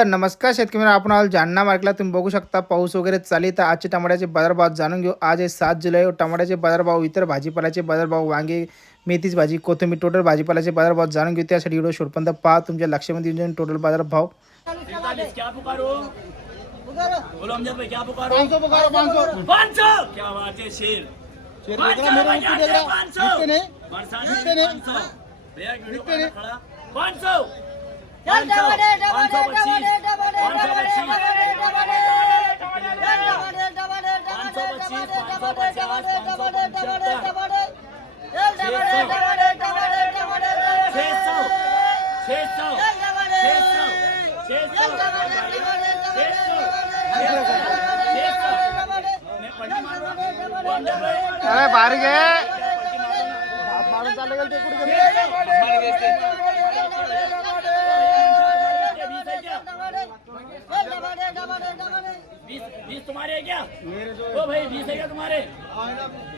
तर नमस्कार शेतकरी मित्रांनो, आपण आलो जालना मार्केटला. तुम्ही बघू शकता पाऊस वगैरे चालू आहे. तर आजचे टमाट्याचे बाजारभाव जाणून घेऊ. आज आहे 7 जुलै. टमाट्याचे बाजारभाव, इतर भाजीपाल्याचे बाजारभाव, वांगे, मेथीची भाजी, कोथिंबीर, टोटल भाजीपाल्याचे बाजारभाव जाणून घेऊ. त्यासाठी व्हिडिओ शेवटपर्यंत पहा. तुमच्या लक्षामध्ये येऊन टोटल बाजारभाव. क्या पुकारो? बोलो अमजद भाई, क्या पुकारो? 500 क्या बात है शेर। शेर देख रहा मेरे ऊपर देख रहा 500 नहीं बिकते नहीं भैया वीडियो पे खड़ा 500 चल टमाटे टमाटे टमाटे टमाटे अरे बारीक आहे मारून चालले गेले ते कुठे बीस तुम्हारे है क्या? ओ भाई 20 है क्या तुम्हारे?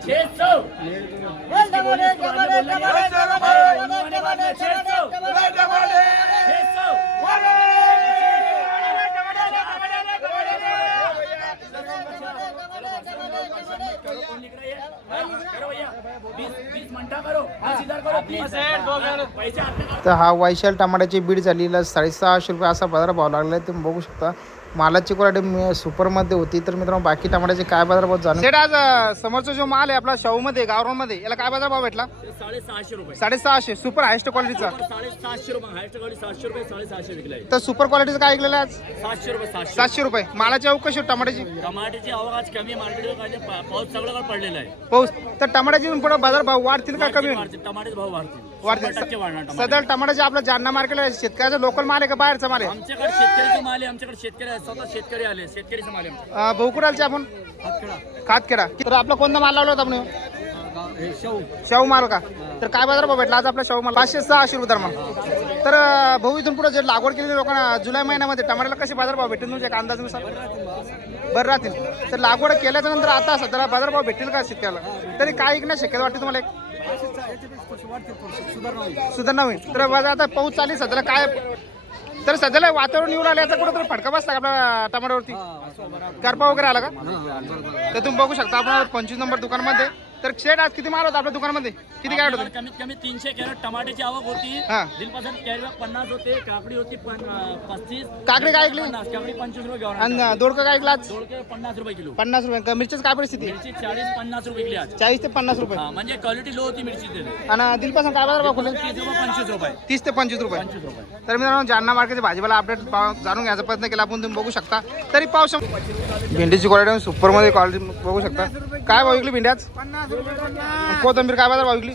600 तर हा वायशाल टमाट्याची बीड झालेला 650 रुपये असा बाजारभाव लागला आहे. तुम्ही बघू शकता मालाची क्वालिटी सुपरमध्ये होती. तर मित्रांनो बाकी टमाट्याचे काय बाजारभाव जाणून सेट. आज समोरचा जो माल आहे आपला शाहूमध्ये गावरानमध्ये, याला काय बाजारभाव भेटला? 650 रुपये. 650 सुपर हायस्ट क्वालिटीचा. 750 रुपये हायस्ट क्वालिटी 700 रुपये 650 विकलाय. तर सुपर क्वालिटीचं काय ऐकलेलं आज? 700 रुपये 700 रुपये. मालाची आवक कशी होती टमाट्याची? टमाट्याची आवक आज कमी मार्केट पाऊस सगळं पडलेला आहे. पाऊस तर टमाट्याची पुढे बाजारभाव वाढतील का कमी होईल? टमाट्याचे भाव वाढतील. सध्या टमाट्याचे आपला जालना मार्केटला शेतकऱ्याचा लोकल माल आहे का बाहेरचा माल आहे? आमच्याकडे शेतकऱ्याचा माल आहे. आमच्याकडे शेतकरी आहे, स्वतः शेतकरी आले. शेतकरीचा माल आहे. बहुकुरालचे आपण खातखेडा. तर आपला कोणता माल लावला होता आपण? शाहू माल का? तर काय बाजारभाव भेटला आज आपला शाहू माल? 500-600 रुपये दरम्यान. तर भाऊ इथून पुढे जे लागवड केलेल्या लोकांना जुलै महिन्यामध्ये टमाट्याला कसे बाजारभाव भेटतील तुमच्या एक अंदाजानुसार? बरं राहतील. तर लागवड केल्याच्या नंतर आता सध्याला बाजारभाव भेटतील का शेतकऱ्याला? तरी काय ऐकण्यास शक्यता वाटते तुम्हाला? सुधारणा होईल. तर बाजार आता पाऊस चालू सध्याला काय, तर सध्याला वातावरण येऊन आलं याचा कुठं फटका बसला आपल्या टमाट्यावरती? करपा वगैरे आला का? तर तुम्ही बघू शकता आपण 25 नंबर दुकानामध्ये. तर शेड आज किती माल होता आपल्या दुकानामध्ये? किती कॅरेट होते? कमीत कमी 300 कॅरेट टमाट्याची आवक होती. हा. दिलपसंत कॅरेट 50 होते. काकडी होती 35. काकडी काय ऐकली? काकडी 25 रुपये घेऊन. आणि दोडका काय ऐकला आज? दोडके 50 रुपये किलो. 50 रुपये. मिरचीच काय परिस्थिती? मिरची 40-50 रुपये किलो आज. 40 ते 50 रुपये. म्हणजे क्वालिटी लो होती मिरची. आणि दिलपासून काय बाजार भाव खुले? 30 रुपये 25 रुपये. 30 ते 25 रुपये. 25 रुपये. तर मित्रांनो जालना मार्केटचे भाजीपाला अपडेट जाणून घ्यायचा प्रयत्न केला आपण. तुम्ही बघू शकता तरी पाऊस. भेंडीची क्वालिटी सुपरमध्ये क्वालिटी बघू शकता. काय भाव विकली भेंडी आज? 50 रुपये. कोथिंबीर काय बाजार भाव विकली?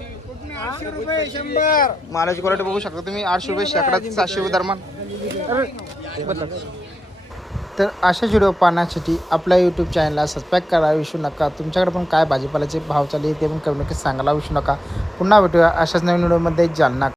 800 रुपये 100. मालाची क्वालिटी बघू शकता तुम्ही. 800 रुपये शेकडा 700 रुपये दरम्यान. तर अशाच व्हिडिओ पाहण्यासाठी आपल्या यूट्यूब चॅनलला सबस्क्राईब करायला विसरू नका. तुमच्याकडे पण काय भाजीपाल्याचे भाव चालले ते पण कमेंट नक्की सांगायला विसरू नका. पुन्हा भेटूया अशाच नवीन व्हिडिओमध्ये. जालना.